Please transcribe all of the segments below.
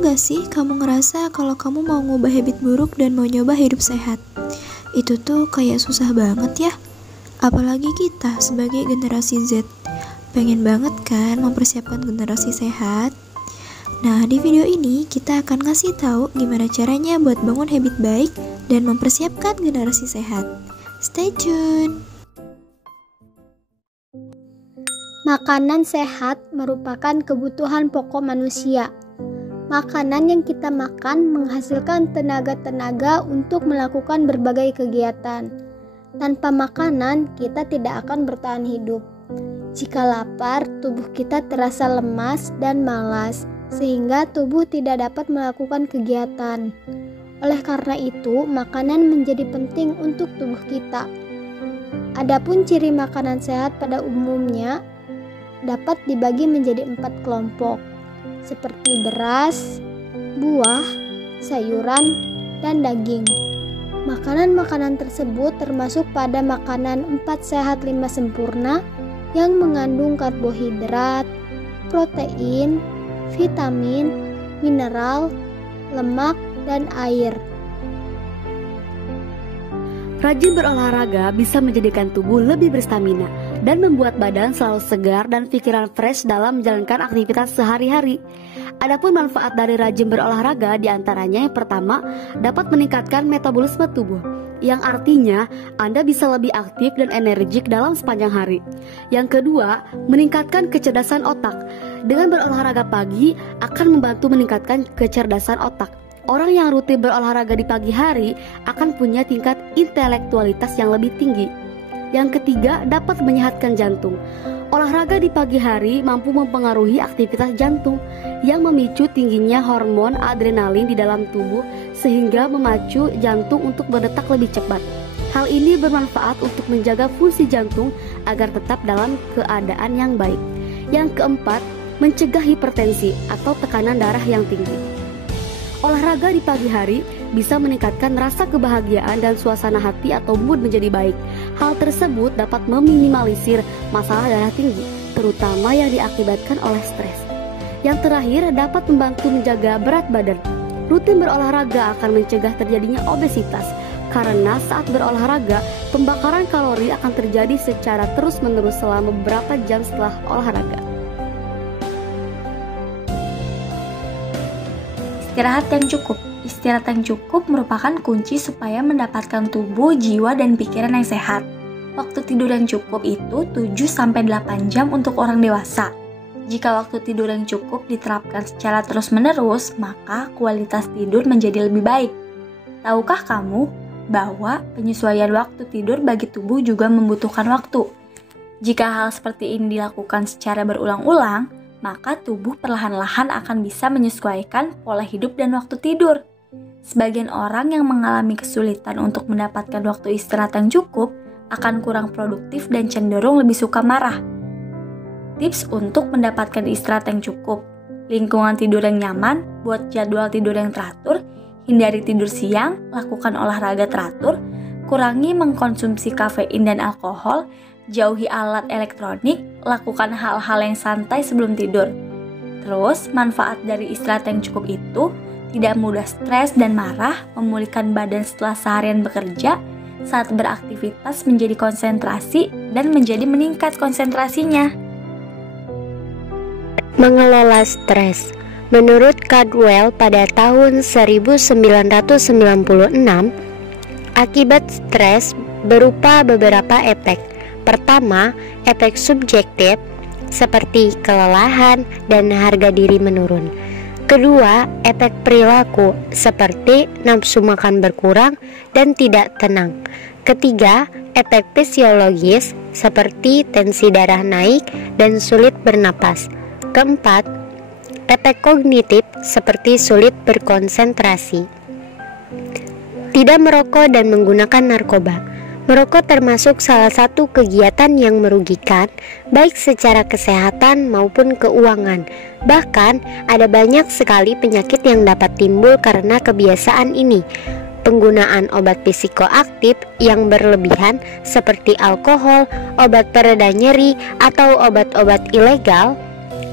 gak sih kamu ngerasa kalau kamu mau ngubah habit buruk dan mau nyoba hidup sehat? Itu tuh kayak susah banget ya. Apalagi kita sebagai generasi Z. Pengen banget kan mempersiapkan generasi sehat? Nah, di video ini kita akan ngasih tahu gimana caranya buat bangun habit baik dan mempersiapkan generasi sehat. Stay tune! Makanan sehat merupakan kebutuhan pokok manusia. Makanan yang kita makan menghasilkan tenaga-tenaga untuk melakukan berbagai kegiatan. Tanpa makanan, kita tidak akan bertahan hidup. Jika lapar, tubuh kita terasa lemas dan malas, sehingga tubuh tidak dapat melakukan kegiatan. Oleh karena itu, makanan menjadi penting untuk tubuh kita. Adapun ciri makanan sehat pada umumnya dapat dibagi menjadi 4 kelompok, seperti beras, buah, sayuran, dan daging. Makanan-makanan tersebut termasuk pada makanan 4 sehat 5 sempurna yang mengandung karbohidrat, protein, vitamin, mineral, lemak, dan air. Rajin berolahraga bisa menjadikan tubuh lebih berstamina dan membuat badan selalu segar dan pikiran fresh dalam menjalankan aktivitas sehari-hari. Adapun manfaat dari rajin berolahraga diantaranya yang pertama dapat meningkatkan metabolisme tubuh, yang artinya Anda bisa lebih aktif dan energik dalam sepanjang hari. Yang kedua, meningkatkan kecerdasan otak. Dengan berolahraga pagi akan membantu meningkatkan kecerdasan otak. Orang yang rutin berolahraga di pagi hari akan punya tingkat intelektualitas yang lebih tinggi. Yang ketiga, dapat menyehatkan jantung. Olahraga di pagi hari mampu mempengaruhi aktivitas jantung yang memicu tingginya hormon adrenalin di dalam tubuh sehingga memacu jantung untuk berdetak lebih cepat. Hal ini bermanfaat untuk menjaga fungsi jantung agar tetap dalam keadaan yang baik. Yang keempat, mencegah hipertensi atau tekanan darah yang tinggi. Olahraga di pagi hari bisa meningkatkan rasa kebahagiaan dan suasana hati atau mood menjadi baik. Hal tersebut dapat meminimalisir masalah darah tinggi, terutama yang diakibatkan oleh stres. Yang terakhir, dapat membantu menjaga berat badan. Rutin berolahraga akan mencegah terjadinya obesitas, karena saat berolahraga, pembakaran kalori akan terjadi secara terus-menerus selama beberapa jam setelah olahraga. Istirahat yang cukup. Istirahat yang cukup merupakan kunci supaya mendapatkan tubuh, jiwa, dan pikiran yang sehat. Waktu tidur yang cukup itu 7-8 jam untuk orang dewasa. Jika waktu tidur yang cukup diterapkan secara terus-menerus, maka kualitas tidur menjadi lebih baik. Tahukah kamu bahwa penyesuaian waktu tidur bagi tubuh juga membutuhkan waktu? Jika hal seperti ini dilakukan secara berulang-ulang, maka tubuh perlahan-lahan akan bisa menyesuaikan pola hidup dan waktu tidur. Sebagian orang yang mengalami kesulitan untuk mendapatkan waktu istirahat yang cukup akan kurang produktif dan cenderung lebih suka marah. Tips untuk mendapatkan istirahat yang cukup: lingkungan tidur yang nyaman, buat jadwal tidur yang teratur, hindari tidur siang, lakukan olahraga teratur, kurangi mengkonsumsi kafein dan alkohol, jauhi alat elektronik, lakukan hal-hal yang santai sebelum tidur. Terus, manfaat dari istirahat yang cukup itu tidak mudah stres dan marah, memulihkan badan setelah seharian bekerja, saat beraktivitas menjadi konsentrasi, dan menjadi meningkat konsentrasinya. Mengelola stres. Menurut Caldwell pada tahun 1996, akibat stres berupa beberapa efek. Pertama, efek subjektif seperti kelelahan dan harga diri menurun. Kedua, efek perilaku seperti nafsu makan berkurang dan tidak tenang. Ketiga, efek fisiologis seperti tensi darah naik dan sulit bernapas. Keempat, efek kognitif seperti sulit berkonsentrasi. Tidak merokok dan menggunakan narkoba. Merokok termasuk salah satu kegiatan yang merugikan, baik secara kesehatan maupun keuangan. Bahkan, ada banyak sekali penyakit yang dapat timbul karena kebiasaan ini. Penggunaan obat psikoaktif yang berlebihan seperti alkohol, obat pereda nyeri, atau obat-obat ilegal,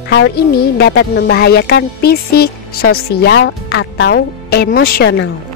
Hal ini dapat membahayakan fisik, sosial, atau emosional.